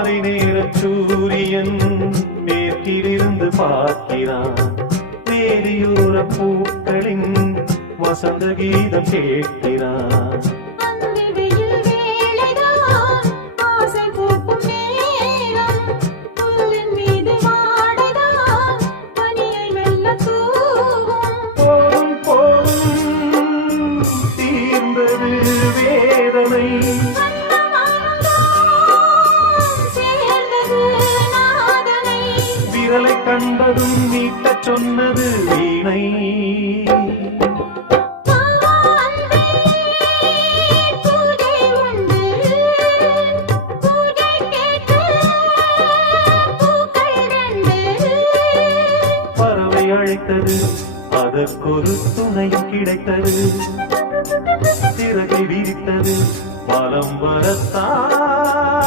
மாலை நேர சூரியன் மேற்கிலிருந்து பார்க்கிறான். வேலியோர பூக்களின் வசந்த கீதம் கேட்கிறான். போதும் போதும் தீர்ந்தது வேதனை. விரலை கண்டதும் நீட்டச் சொன்னது வீணை. பறவை அழைத்தது, அதற்கொரு துணை கிடைத்தது. சிறகை விரித்தது, பலம் வரத்தான்.